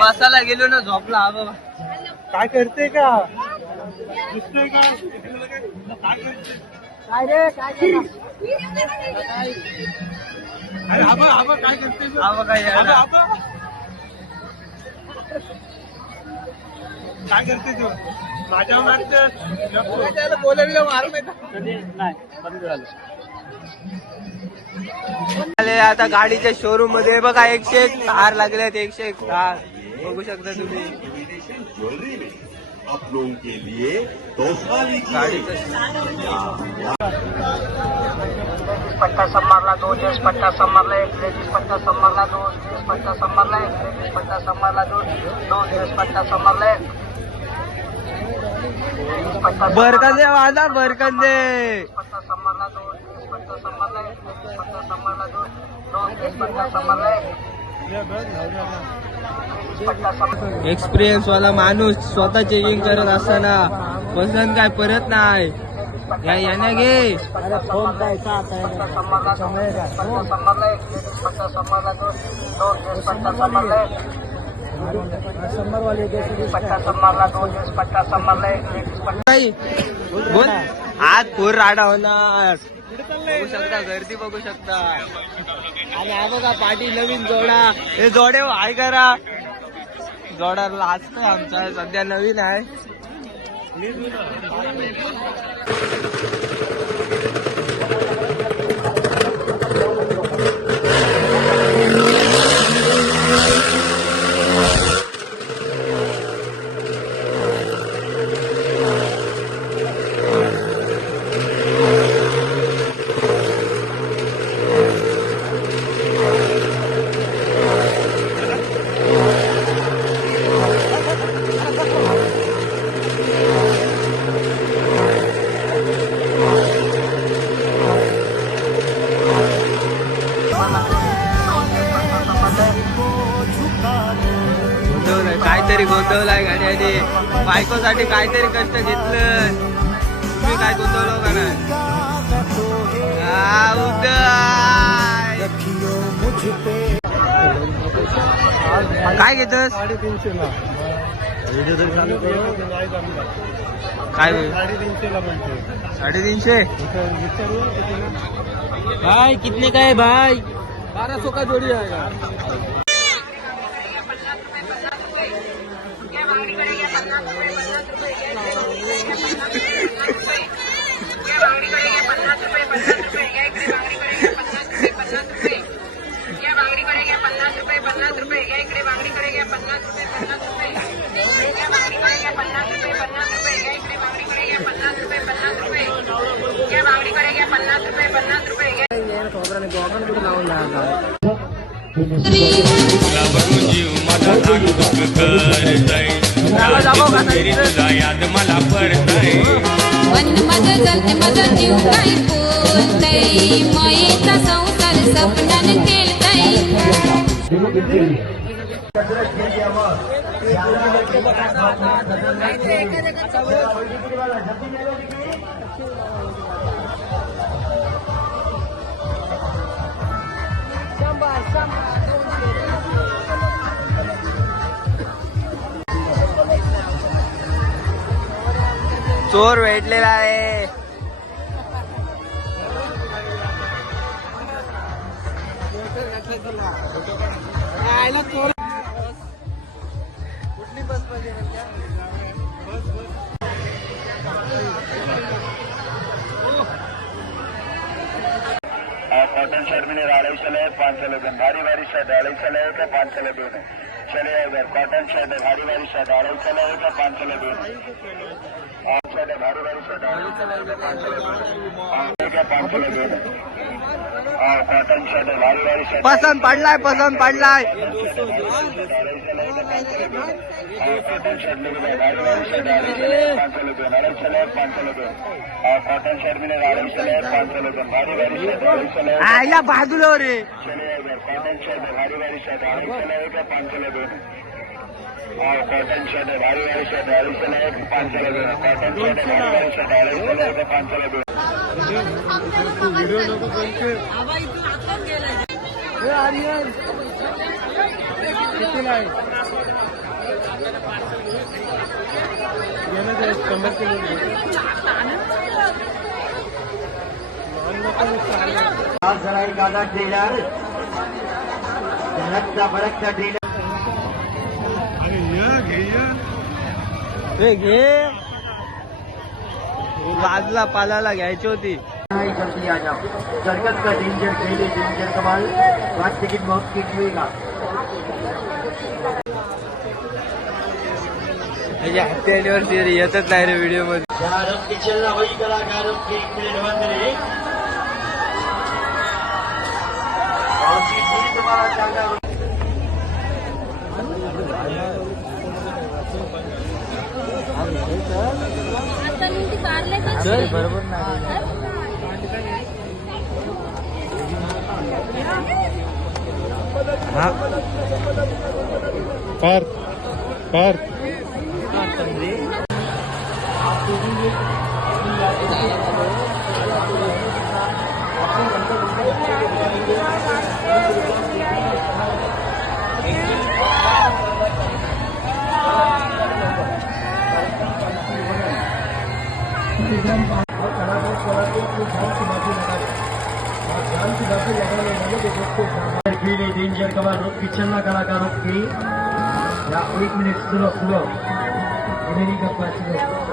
मसाला गेलो ना झोपला हा बाबा. काय करते का काय रे काय काय करते काय करते तू माझ्यावर त्याला बोलायला मारू नाही बंद झालं. आता गाडीच्या शोरूम मध्ये बघा 101 कार लागल्यात 101 कार बघू शकता तुम्ही. पट्टा संभारला 2 जेस पट्टा संभारला 1 लेडीज पट्टा संभारला 2 जेस पट्टा संभारला 1 लेडीज पट्टा संभारला 2 जेस पट्टा संभारला 1 बरकंदे वाजा बरकंदे पट्टा संभारला 2 जेस पट्टा संभारला 1 लेडीज पट्टा संभारला 2 जेस पट्टा संभारला 1 एक्सपिरियन्स वाला माणूस स्वतः चेकिंग करत असताना पसंत काय परत नाही याने घे. फोन काय पट्टा संभारला 2 पट्टा संभारला 1 लेडीज पट्टा संभारला 2 जेस पट्टा संभारला 1 पट्टा संभारला 2 जेस पट्टा संभारला 1 लेडीज पट्टा बोल आज पूर राडा होणार. बघू शकता गर्दी बघू शकता. आणि हा बघा पाठी नवीन जोडा हे जोडे हाय करा जोडा लास्ट आमचा सध्या नवीन आहे. काहीतरी गोंधवलाय गाड्याने बायकोसाठी काहीतरी कष्ट घेतलं. तुम्ही काय गोंधवलं का नाही काय घेतस काय 350 भाई कितने का है भाई 1200 का जोड़ी आएगा. याद मला पडतय मन माझा जीव काय बोलतय मायेचा संसार सपनान केलतय. चोर भेटलेला आहे. कुठली बस पाहिजे कॉटन शर्ट में 250 लेते भारी भारी शर्ट 250 लेते 500 लेते चले इधर कॉटन शर्ट है भारी भारी शर्ट 250 लेते 500 लेते शर्ट है भारी भारी शर्ट 500 लेते कॉटन शर्ट है भारी भारी शर्ट पसंत पडलाय कॉटन शर्ट में भारी भारी शर्ट 500 लेते 500 लेते कॉटन शर्ट में 500 लेते भारी भारी शर्ट 250 आईला बाजूला रे. चले इधर कॉटन शर्ट है भारी भारी शर्ट 500 लेते कॉटन शर्ट है भारी भारी शर्ट 500 लेते कॉटन शर्ट है भारी भारी शर्ट 500 लेते. व्हिडिओ नको कोणते किती नाही आज जरा एक आधा ट्रेलर धडकता भडकता ट्रेलर हे घे लाजला पालाला घ्यायची होती. जल्दी आ जाओ सर्कस का डेंजर ट्रेलर डेंजर कमाल वाच टिकट बहुत कीजिएगा त्याची हॅपी अॅनिव्हर्सरी येतच नाही रे व्हिडिओ मध्ये. कलाकारों की चलना वही कलाकारों की एक मिनट बंद रहे और पूरी तुम्हारा चांदा चल बरोबर नाही. हा डेंजर कमाल रोक की चलना कलाकारों की या 1 मिनट सुनो सुनो इन्हें नहीं कर पाती